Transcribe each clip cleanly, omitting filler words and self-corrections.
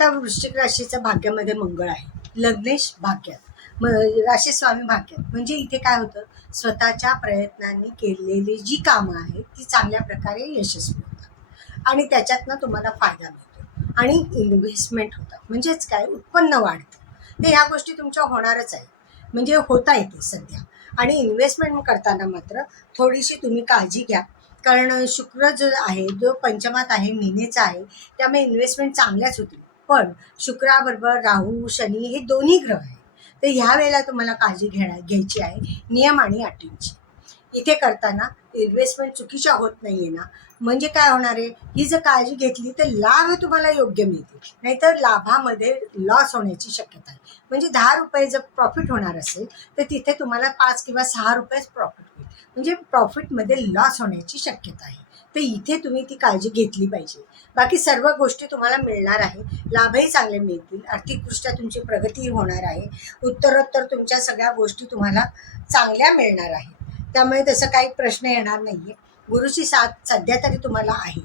आता वृश्चिक राशीच्या भाग्यामध्ये मंगळ आहे, लग्नेश भाग्यात, राशी स्वामी भाग्यात. म्हणजे इथे काय होतं, स्वतःच्या प्रयत्नांनी केलेली जी कामं आहेत ती चांगल्या प्रकारे यशस्वी होतात आणि त्याच्यातनं तुम्हाला फायदा मिळतो आणि इन्व्हेस्टमेंट होतं. म्हणजेच काय, उत्पन्न वाढतं. तर ह्या गोष्टी तुमच्या होणारच आहे, म्हणजे होता येते सध्या. आणि इन्व्हेस्टमेंट करताना मात्र थोडीशी तुम्ही काळजी घ्या, कारण शुक्र जो आहे, जो पंचमात आहे, मीनेचा आहे, त्यामुळे इन्व्हेस्टमेंट चांगल्याच होतील. पण शुक्राबरोबर राहू, शनी हे दोन्ही ग्रह आहेत. तर ह्या वेळेला तुम्हाला काळजी घ्यायची आहे नियम आणि अटींची. इथे करताना इन्व्हेस्टमेंट चुकीच्या होत नाहीये ना, म्हणजे काय होणार आहे, ही जर काळजी घेतली तर लाभ तुम्हाला योग्य मिळतील, नाहीतर लाभामध्ये लॉस होण्याची शक्यता आहे. म्हणजे 10 रुपये जर प्रॉफिट होणार असेल तर तिथे तुम्हाला 5 किंवा 6 रुपयेच प्रॉफिट होईल, म्हणजे प्रॉफिटमध्ये लॉस होण्याची शक्यता आहे. तर इथे तुम्ही ती काळजी घेतली पाहिजे. बाकी सर्व गोष्टी तुम्हाला मिळणार आहे, लाभही चांगले मिळतील, आर्थिकदृष्ट्या तुमची प्रगती होणार आहे, उत्तरोत्तर तुमच्या सगळ्या गोष्टी तुम्हाला चांगल्या मिळणार आहेत. त्यामुळे तसं काही प्रश्न येणार नाही आहे. गुरुची साथ सध्या तरी तुम्हाला आहे,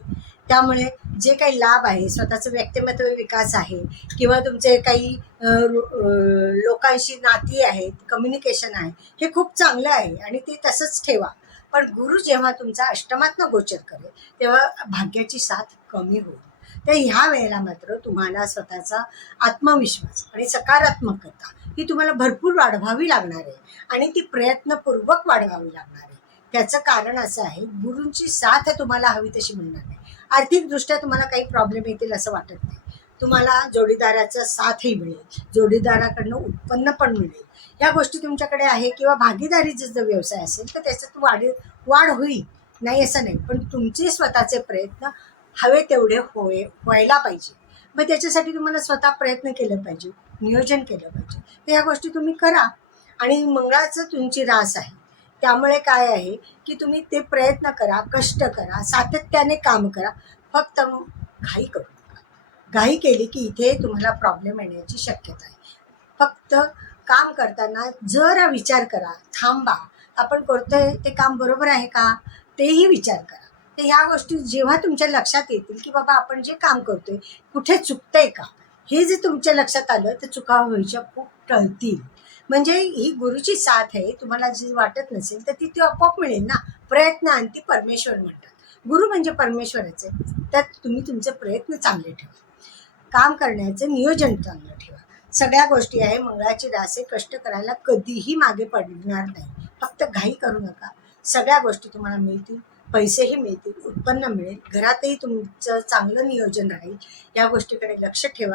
त्यामुळे जे काही लाभ आहे, स्वतःचं व्यक्तिमत्व विकास आहे किंवा तुमचे काही लोकांशी नाती आहेत, कम्युनिकेशन आहे, हे खूप चांगलं आहे आणि ते तसंच ठेवा. पण गुरु जेव्हा तुमचा अष्टमातनं गोचर करेल तेव्हा भाग्याची साथ कमी होईल. तर ह्या वेळेला मात्र तुम्हाला स्वतःचा आत्मविश्वास आणि सकारात्मकता ही तुम्हाला भरपूर वाढवावी लागणार आहे आणि ती प्रयत्नपूर्वक वाढवावी लागणार आहे. त्याचं कारण असं आहे, गुरूंची साथ तुम्हाला हवी तशी मिळणार नाही. आर्थिकदृष्ट्या तुम्हाला काही प्रॉब्लेम येतील असं वाटत नाही. तुम्हाला जोडीदाराचा साथही मिळेल, जोडीदाराकडनं उत्पन्न पण मिळेल. ह्या गोष्टी तुमच्याकडे आहे किंवा भागीदारीचा जर व्यवसाय असेल तर त्याच्यात वाढ होईल, नाही असं नाही. पण तुमचे स्वतःचे प्रयत्न हवे तेवढे व्हायला पाहिजे. मग त्याच्यासाठी तुम्हाला स्वतः प्रयत्न केले पाहिजे, नियोजन केलं पाहिजे. तर ह्या गोष्टी तुम्ही करा. आणि मंगळाचं तुमची रास आहे, त्यामुळे काय आहे की तुम्ही ते प्रयत्न करा, कष्ट करा, सातत्याने काम करा. फक्त घाई करू नका. घाई केली की इथे तुम्हाला प्रॉब्लेम येण्याची शक्यता आहे. फक्त काम करताना जरा विचार करा, थांबा, आपण करतोय ते काम बरोबर आहे का, तेही विचार करा. तर ह्या गोष्टी जेव्हा तुमच्या लक्षात येतील की बाबा आपण जे काम करतोय कुठे चुकतंय का, हे जे तुमच्या लक्षात आलं तर चुका व्हायच्या खूप टळतील. म्हणजे ही गुरुची साथ आहे, तुम्हाला जी वाटत नसेल तर ती आपोआप मिळेल ना. प्रयत्न अंती परमेश्वर म्हणतात, गुरु म्हणजे परमेश्वराचे. त्यात तुम्ही तुमचे प्रयत्न चांगले ठेवा, काम करण्याचं नियोजन चांगलं ठेवा. सगळ्या गोष्टी आहे, मंगळाची रास आहे, कष्ट करायला कधीही मागे पडणार नाही. फक्त घाई करू नका, सगळ्या गोष्टी तुम्हाला मिळतील, पैसेही मिळतील, उत्पन्न मिळेल, घरातही तुमचं चांगलं नियोजन राहील. या गोष्टीकडे लक्ष ठेवा.